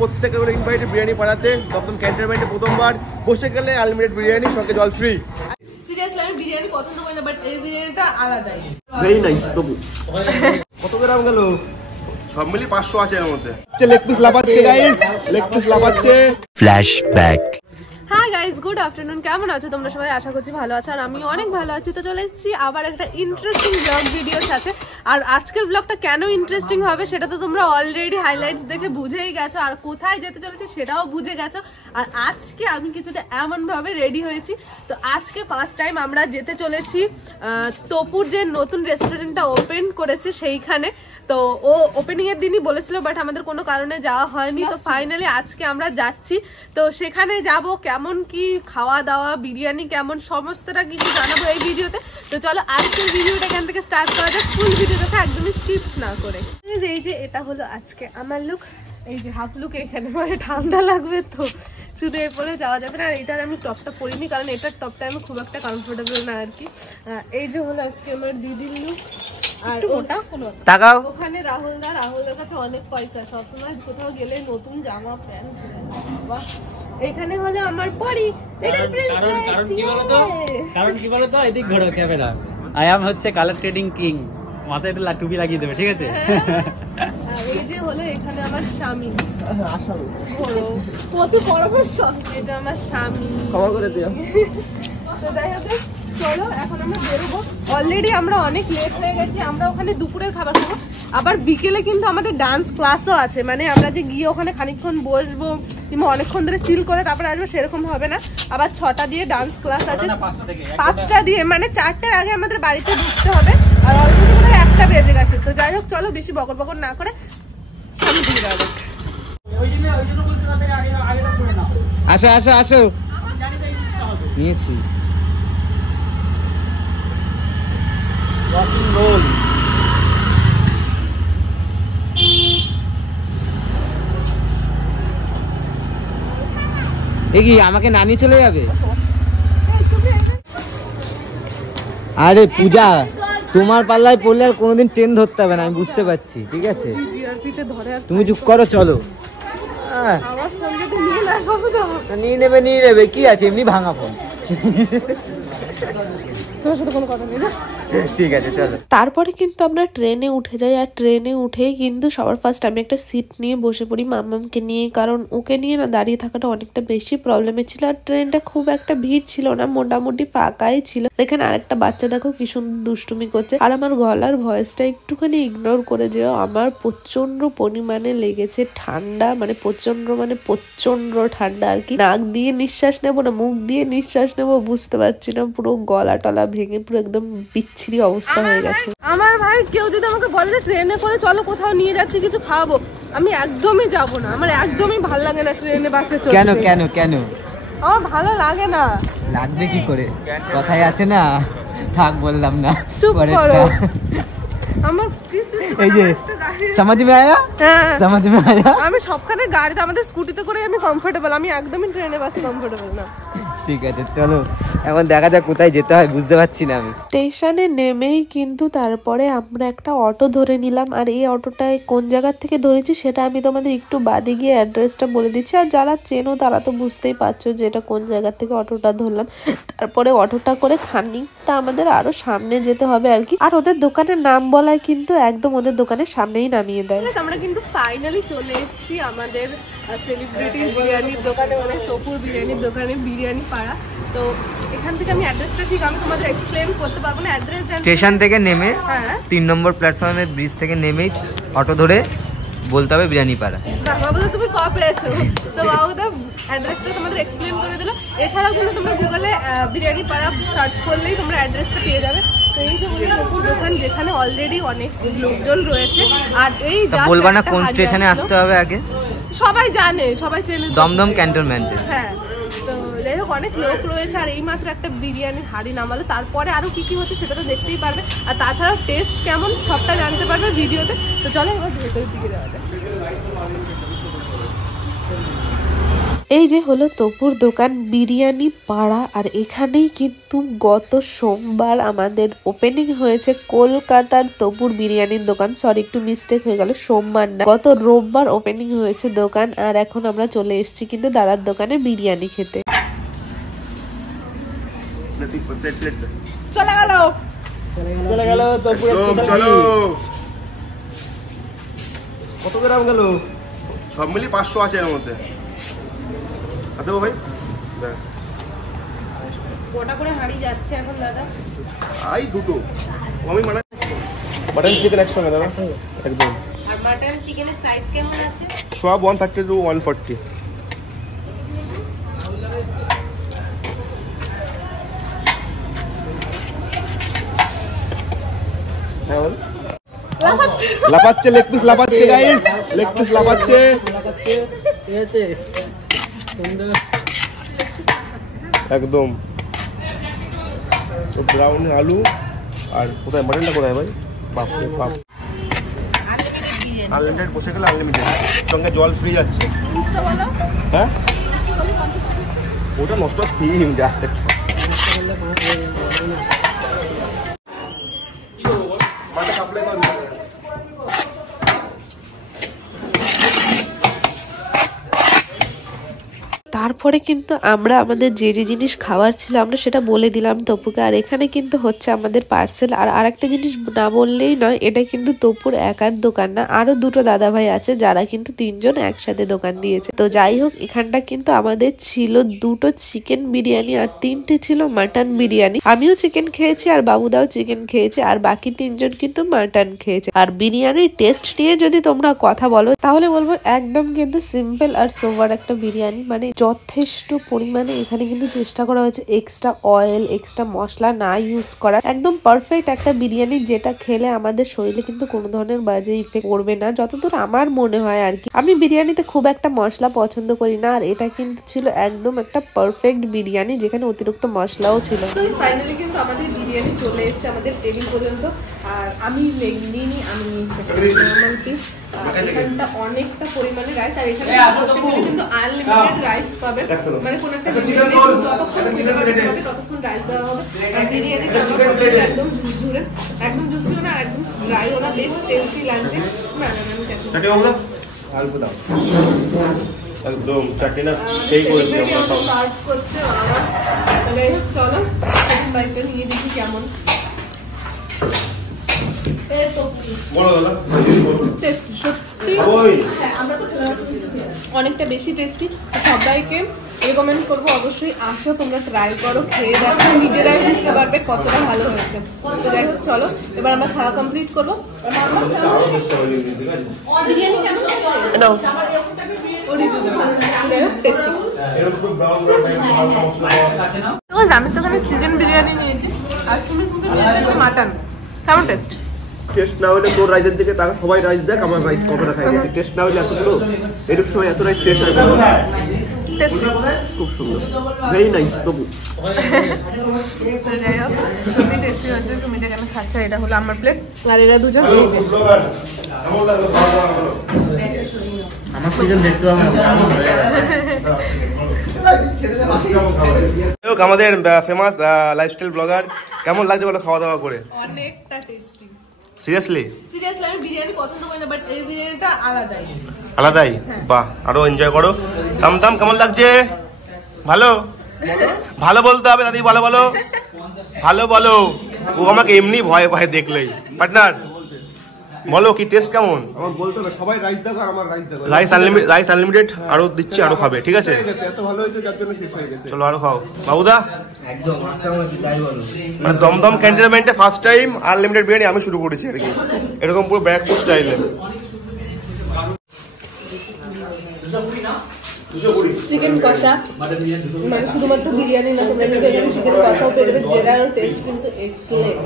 প্রত্যেকে ইনভাইটেড বিরিয়ানি পাড়াতে, তখন ক্যান্টনমেন্টে প্রথমবার বসে গেলে আনলিমিটেড বিরিয়ানি, সঙ্গে জল ফ্রি। সিরিয়াসলি আমি বিরিয়ানি পছন্দ করি না, বাট এই বিরিয়ানিটা আলাদাই। Very nice. তবু কত গ্রাম গেল? সব মিলিয়ে 500 আছে এর মধ্যে। লেগ পিস লাফাচ্ছে গাইস, লেগ পিস লাফাচ্ছে। Flashback. Hi guys, good afternoon. কেমন আছো তোমরা সবাই? আশা করছি ভালো আছো, আর আমি অনেক ভালো আছি। তো চলে এসেছি আবার একটা ইন্টারেস্টিং ব্লগ ভিডিওর সাথে। আর আজকের ব্লগটা কেন ইন্টারেস্টিং হবে সেটা তো তোমরা অলরেডি হাইলাইটস দেখে বুঝেই গেছো, আর কোথায় যেতে চলেছে সেটাও বুঝে গেছো। আর আজকে আমি কিছুটা এমনভাবে রেডি হয়েছি। তো আজকে ফার্স্ট টাইম আমরা যেতে চলেছি তপুর যে নতুন রেস্টুরেন্টটা ওপেন করেছে সেইখানে। তো ও ওপেনিং এর দিনই বলেছিল, বাট আমাদের কোনো কারণে যাওয়া হয়নি। তো ফাইনালি আজকে আমরা যাচ্ছি। তো সেখানে যাব, কেমন কি খাওয়া দাওয়া, বিরিয়ানি কেমন, সমস্তটা কিছু জানাবো এই ভিডিওতে। তো চলো আজকের ভিডিওটা এখান থেকে স্টার্ট করা যাক, ফুল ভিডিও দেখা একদমই স্কিপ না করে। এই যে এটা হলো আজকে আমার লুক, এই যে হাফ লুক। এখানে মানে ঠান্ডা লাগবে তো শুধু এরপরে যাওয়া যাবে না। আর এটার আমি টপটা পরিনি, কারণ এটার টপটা আমি খুব একটা কমফোর্টেবল না আর কি। এই যে হলো আজকে আমার দিদির লুক। আর ওটা টাকাও ওখানে রাহুলদার কাছে অনেক পয়সা, সবসময় কোথাও গেলে নতুন জামা প্যান্ট। এখানে হলো আমার পরি। কারণ কি বলতো, এদিক ঘোরো ক্যামেরা। আই এম হচ্ছে কালার ট্রেডিং কিং। মাথায় একটু টুপি লাগিয়ে দেবে, ঠিক আছে? এই যে হলো এখানে আমার স্বামী, কত পরামর্শ। এটা আমার স্বামী, ক্ষমা করে দিও। তো যাই হোক, চলো এখন আমরা বেরোবো। অলরেডি আমরা অনেক লেট হয়ে গেছি। আমরা ওখানে দুপুরের খাবার খাবো, আবার বিকেলে কিন্তু আমাদের ডান্স ক্লাসও আছে। মানে আমরা যে গিয়ে ওখানে খানিকক্ষণ বসবো কিংবা অনেকক্ষণ ধরে চিল করে তারপরে আসবো সেরকম হবে না। আবার 6টা দিয়ে ডান্স ক্লাস আছে, 5টা দিয়ে, মানে 4টার আগে আমাদের বাড়িতে ঢুকতে হবে। আর অলরেডি মনে হয় 1টা বেজে গেছে। তো যাই হোক, চলো বেশি বকর বকর না করে সামনে দিকে যাওয়া যাক। আসো আসো আসো, নিয়েছি। কি আমাকে নানি চলে যাবে? আরে পূজা, তোমার পাল্লায় পড়লে আর কোনোদিন ট্রেন ধরতে হবে না, আমি বুঝতে পারছি, ঠিক আছে? তুমি চুপ করো, চলো। নিয়ে নেবে কি আছে, এমনি ভাঙা ফোন। ঠিক আছে চলো। তারপরে কিন্তু আমরা ট্রেনে উঠে যাই। আর ট্রেনে উঠেই কিন্তু সবার ফার্স্ট আমি একটা সিট নিয়ে বসে পড়ি মাম্মামকে নিয়ে, কারণ ওকে নিয়ে না দাঁড়িয়ে থাকাটা অনেকটা বেশি প্রবলেমে ছিল। আর ট্রেনটা খুব একটা ভিড় ছিল না, মোটামুটি ফাঁকাই ছিল। এখানে আরেকটা বাচ্চা দেখো কি সুন্দর দুষ্টুমি করছে। আর আমার গলার ভয়েসটা একটুখানি ইগনোর করে যেও, আমার প্রচন্ড পরিমাণে লেগেছে ঠান্ডা, মানে প্রচন্ড ঠান্ডা আর কি। নাক দিয়ে নিঃশ্বাস নেবো না মুখ দিয়ে নিঃশ্বাস নেবো বুঝতে পারছি না, পুরো গলা টলা ভেঙে পুরো একদম বিচ্ছিরি অবস্থা হয়ে গেছে। আমার ভাই কেউ যদি আমাকে বলে যে ট্রেনে করে চলো কোথাও নিয়ে যাচ্ছি কিছু খাওয়াবো, আমি একদমই যাব না। আমার একদমই ভালো লাগে না ট্রেনে বাসে চড়তে। কেন কেন কেন? আমার ভালো লাগে না। লাগবে কি করে, কথাই আছে না, থাক বললাম না। চুপ করো। আমার এই যে সমাজ মে আয়া, সমাজ মে আয়া। আমি সবখানে গাড়িতে, আমাদের স্কুটিতে করে আমি কমফোর্টেবল, আমি একদমই ট্রেনে বাসে কমফোর্টেবল না। ঠিক আছে চলো, এখন দেখা যাক কোথায় যেতে হয়, বুঝতে পারছি না আমি। স্টেশনে নেমেই কিন্তু তারপরে আমরা একটা অটো ধরে নিলাম। আর এই অটোটায় কোন জায়গার থেকে ধরেছি সেটা আমি তোমাদের একটু বাদে গিয়ে অ্যাড্রেসটা বলে দিচ্ছি। আর যারা চেনো তারা তো বুঝতেই পারছো যে এটা কোন জায়গার থেকে অটোটা ধরলাম। তারপরে অটোটা করে খানিকটা আমাদের আরো সামনে যেতে হবে আর কি। আর ওদের দোকানের নাম বলায় কিন্তু একদম ওদের দোকানের সামনেই নামিয়ে দেয়। আমরা কিন্তু ফাইনালি চলে এসেছি আমাদের সেলিব্রিটি বিরিয়ানির দোকানে, মানে তপুর বিরিয়ানির দোকানে, বিরিয়ানি পাড়া। তো এখান থেকে আমি অ্যাড্রেসটা ঠিক আমি তোমাদের এক্সপ্লেন করতে পারবো না। অ্যাড্রেস স্টেশন থেকে নেমে 3 নম্বর প্ল্যাটফর্মের ব্রিজ থেকে নেমেই অটো ধরে বলতে হবে বিরিয়ানি পাড়া। বাবুদা তুমি ক পেয়েছো? তো বাবুদা অ্যাড্রেসটা তোমাদের এক্সপ্লেন করে দিল। এছাড়াও কিন্তু তোমরা গুগলে বিরিয়ানি পাড়া সার্চ করলেই তোমরা অ্যাড্রেসটা পেয়ে যাবে। তো এই যে তপুর দোকান, যেখানে অলরেডি অনেক লোকজন রয়েছে। আর এই বলবা না কোন স্টেশনে আসতে হবে আগে? সবাই জানে, সবাই চেনে, দমদম ক্যান্টনমেন্টে। হ্যাঁ। তো যাই হোক অনেক লোক রয়েছে। আর এই মাত্র একটা বিরিয়ানির হাঁড়ি নামালো, তারপরে আরো কি কি হচ্ছে সেটা তো দেখতেই পারবে। আর তাছাড়াও টেস্ট কেমন সবটা জানতে পারবে ভিডিওতে। তো চলো এবার ভেতরের দিকে যাওয়া যায়। এই যে হলো তপুর দোকান বিরিয়ানি পাড়া, আর এখানেই কিন্তু গত সোমবার আমাদের ওপেনিং হয়েছে কলকাতার তপুর বিরিয়ানির দোকান। সরি, একটু মিস্টেক হয়ে গেল, সোমবার না, গত রোববার ওপেনিং হয়েছে দোকান। আর এখন আমরা চলে এসেছি কিন্তু দাদার দোকানে বিরিয়ানি খেতে। চলে গেল চলো। কত গ্রাম গেল? সব মিলিয়ে 500 আছে এর মধ্যে। দেবো ভাই, ব্যাস। গোটা করে হাঁড়ি যাচ্ছে এখন দাদা। আই দুটো আমি মানে মাটন চিকেন একসঙ্গে দাদা, একদম। আর মাটন চিকেনের সাইজ কেমন আছে? সব 130 to 140। লাফাচ্ছে লেগ পিস, লাফাচ্ছে গাইস, লেগ পিস লাফাচ্ছে। ঠিক আছে, সুন্দর একদম। তো ব্রাউন আলু আর কোথায় মাটনটা কোথায় ভাই? বাপ রে বাপ, আনলিমিটেড বসে গেলে আনলিমিটেড, সঙ্গে জল ফ্রি যাচ্ছে। হ্যাঁ ওটা নষ্ট থিম জাস্ট একটা। তারপরে কিন্তু আমরা আমাদের যে যে জিনিস খাওয়ার ছিল আমরা সেটা বলে দিলাম তপুকে। আর এখানে কিন্তু হচ্ছে আমাদের পার্সেল। আর আরেকটা জিনিস না বললেই নয়, এটা কিন্তু তপুর একার দোকান না, আরো দুটো দাদা ভাই আছে যারা কিন্তু 3 জন একসাথে দোকান দিয়েছে। তো যাই হোক, এখানটা কিন্তু আমাদের ছিল 2টো চিকেন বিরিয়ানি আর 3টে ছিল মাটন বিরিয়ানি। আমিও চিকেন খেয়েছি আর বাবুদাও চিকেন খেয়েছে, আর বাকি 3 জন কিন্তু মাটন খেয়েছে। আর বিরিয়ানির টেস্ট নিয়ে যদি তোমরা কথা বলো তাহলে বলবো একদম কিন্তু সিম্পল আর সোবার একটা বিরিয়ানি। মানে যথেষ্ট পরিমাণে এখানে কিন্তু চেষ্টা করা হয়েছে এক্সট্রা অয়েল, এক্সট্রা মশলা না ইউজ করা। একদম পারফেক্ট একটা বিরিয়ানি, যেটা খেলে আমাদের শরীরে কিন্তু কোনো ধরনের বাজে ইফেক্ট করবে না, যতদূর আমার মনে হয় আর কি। আমি বিরিয়ানিতে খুব একটা মশলা পছন্দ করি না, আর এটা কিন্তু ছিল একদম একটা পারফেক্ট বিরিয়ানি যেখানে অতিরিক্ত মশলাও ছিল। ফাইনালি কিন্তু আমাদের বিরিয়ানি চলে এসেছে আমাদের টেবিল পর্যন্ত। আর আমি নিইনি, আমি নিয়েছি নর্মাল পিস। এখানটা অনেকটা পরিমাণে রাইস, আর এখানে কিন্তু আনলিমিটেড রাইস পাবে। মানে কোনো একটা ততক্ষণ রাইস দেওয়া হবে। আর বিরিয়ানিটা একদম ঝুরঝুরে, একদম জুসিও না, একদম ড্রাইও না, বেশ টেস্টি লাগছে। না একদম চাটনি না সেই করেছি আমরা সার্ভ করছে বাবা। তাহলে চলো সেকেন্ড বাইটটা নিয়ে দেখি কেমন। অনেকটা বেশি টেস্টি। সবাইকে রেকমেন্ড করবো অবশ্যই আসো, তোমরা ট্রাই করো, খেয়ে দেখো, নিজেরাই বুঝতে পারবে কতটা ভালো হয়েছে। তো যাই হোক চলো এবার আমরা খাওয়া কমপ্লিট করবো। আমি তো ওখানে চিকেন বিরিয়ানি নিয়েছি আর তুমি নিয়েছি মাটন। কেমন টেস্ট? টেস্ট না হলে তোর রাইসের দিকে তাকে সবাই রাইস দেখ, আমার রাইস কতটা খাই। টেস্ট না হলে এতগুলো এরকম সময় এত রাইস শেষ হয়ে যাবে। খুব সুন্দর, ভেরি নাইস তবু। যাই হোক খুবই টেস্টি হচ্ছে। তুমি দেখে আমি খাচ্ছি, এটা হলো আমার প্লেট আর এরা দুজন নিয়েছে। আমার চিকেন দেখতে হবে আমাদের ফেমাস লাইফস্টাইল ব্লগার। কেমন লাগছে বলো খাওয়া দাওয়া করে? অনেকটা টেস্টি। সিরিয়াসলি আমি বিরিয়ানি পছন্দ করি না, বাট এই বিরিয়ানিটা আলাদাই। বাহ, আরো এনজয় করো। তাম কেমন লাগছে? ভালো ভালো বলতে হবে দাদি, ভালো বলো, ভালো বলো। ও আমাকে এমনি ভয় ভয় দেখলেই। পার্টনার বলো কি টেস্ট কেমন? আমার বলতে হবে সবাই রাইস দাও আর আমার রাইস দাও। রাইস আনলিমিটেড, আরো দিচ্ছি, আরো খাবে, ঠিক আছে? এত ভালো হয়েছে যার জন্য শেষ হয়ে গেছে। চলো আরো খাও বাবুদা। একদম মানে দমদম ক্যান্টনমেন্টে ফার্স্ট টাইম আনলিমিটেড বিরিয়ানি আমি শুরু করেছি আর কি, এরকম পুরো ব্যাকফুড স্টাইলে। চিকেন কষা মানে শুধুমাত্র বিরিয়ানি না, তোমরা কিন্তু এখানে চিকেন কষাও পেয়ে যাবে, যেটার টেস্ট কিন্তু এক্সেলেন্ট।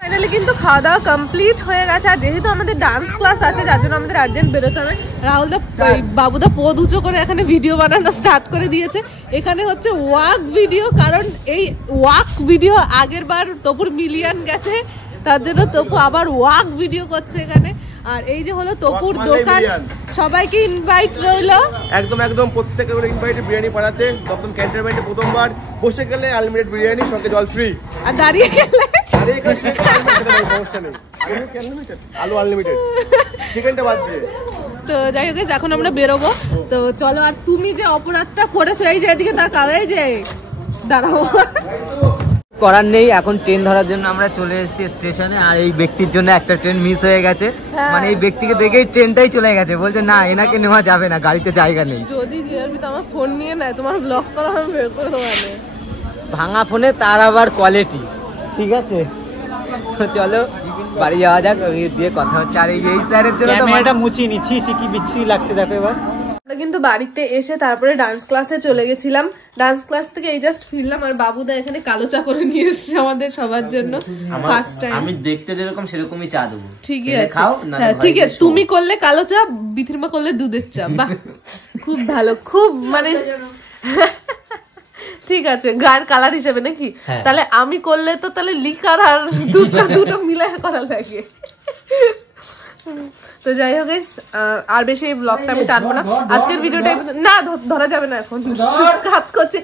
ফাইনালি কিন্তু খাওয়া দাওয়া কমপ্লিট হয়ে গেছে। আর যেহেতু আমাদের ডান্স ক্লাস আছে যার জন্য আমাদের আর্জেন্ট বেরোতে হবে। রাহুল দা বাবুদা পদ উঁচু করে এখানে ভিডিও বানানো স্টার্ট করে দিয়েছে। এখানে হচ্ছে ওয়াক ভিডিও, কারণ এই ওয়াক ভিডিও আগের বার তপুর মিলিয়ন গেছে, তার জন্য তপু আবার ওয়াক ভিডিও করছে এখানে। আর এই যে হলো তপুর দোকান, সবাইকে ইনভাইট রইলো। একদম একদম প্রত্যেকের ইনভাইট বিরিয়ানি পাঠাতে। একদম ক্যান্টনমেন্টে প্রথমবার বসে গেলে আনলিমিটেড বিরিয়ানি, সঙ্গে জল ফ্রি। আর দাঁড়িয়ে গেলে সমস্যা নেই, আলু আনলিমিটেড, চিকেনটা বাদ দিয়ে। তো যাই হোক এখন আমরা বেরোবো, তো চলো। আর তুমি যে অপরাধটা করেছো, এই যে এদিকে তাকাও, এই যে দাঁড়াও, করার নেই। এখন ট্রেন ধরার জন্য আমরা চলে এসেছি স্টেশনে, আর এই ব্যক্তির জন্য একটা ট্রেন মিস হয়ে গেছে। মানে এই ব্যক্তিকে দেখেই ট্রেনটাই চলে গেছে, বলছে না এনাকে নেওয়া যাবে না, গাড়িতে জায়গা নেই। যদি জিআরপি তো আমার ফোন নিয়ে নেয়, তোমার ব্লক করা আমি বের করে দেবো। ভাঙা ফোনে তার আবার কোয়ালিটি, ঠিক আছে। তো চলো বাড়ি যাওয়া যাক, ওই দিয়ে কথা হচ্ছে। আর এই স্যারের জন্য তো এটা মুছিয়ে নিচ্ছি, কি বিচ্ছিরি লাগছে দেখো এবার। আমরা কিন্তু বাড়িতে এসে তারপরে ডান্স ক্লাসে চলে গেছিলাম। ডান্স ক্লাস থেকে এই জাস্ট ফিরলাম, আর বাবুদা এখানে কালো চা করে নিয়ে এসেছে আমাদের সবার জন্য ফার্স্ট টাইম। আমি দেখতে যেরকম সেরকমই চা দেবো, ঠিকই আছে। হ্যাঁ ঠিক আছে, তুমি করলে কালো চা, বিথিরমা করলে দুধের চা। বাহ, খুব ভালো, খুব মানে ঠিক আছে, গায়ের কালার হিসেবে নাকি। তাহলে আমি করলে তো তাহলে লিকার আর দুধ চা দুটো মিলাই করা লাগে। তো যাই হোক আর বেশি এই ব্লগটা আমি টানবো না। আজকের ভিডিওটা না ধরা যাবে না, এখন কাজ করছে।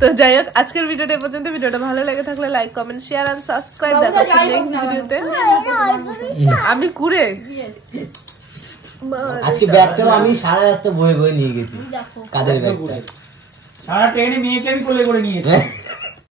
তো যাই হোক আজকের ভিডিওটা এই পর্যন্ত। ভিডিওটা ভালো লেগে থাকলে like, comment, share and subscribe. দেখা হচ্ছে নেক্সট ভিডিওতে। আমি কুড়ে আজকে ব্যাগটাও আমি সারা রাস্তা বয়ে বয়ে নিয়ে গেছি, কাদের ব্যাগটা সারা ট্রেনে মেয়েকে আমি কোলে করে নিয়েছি।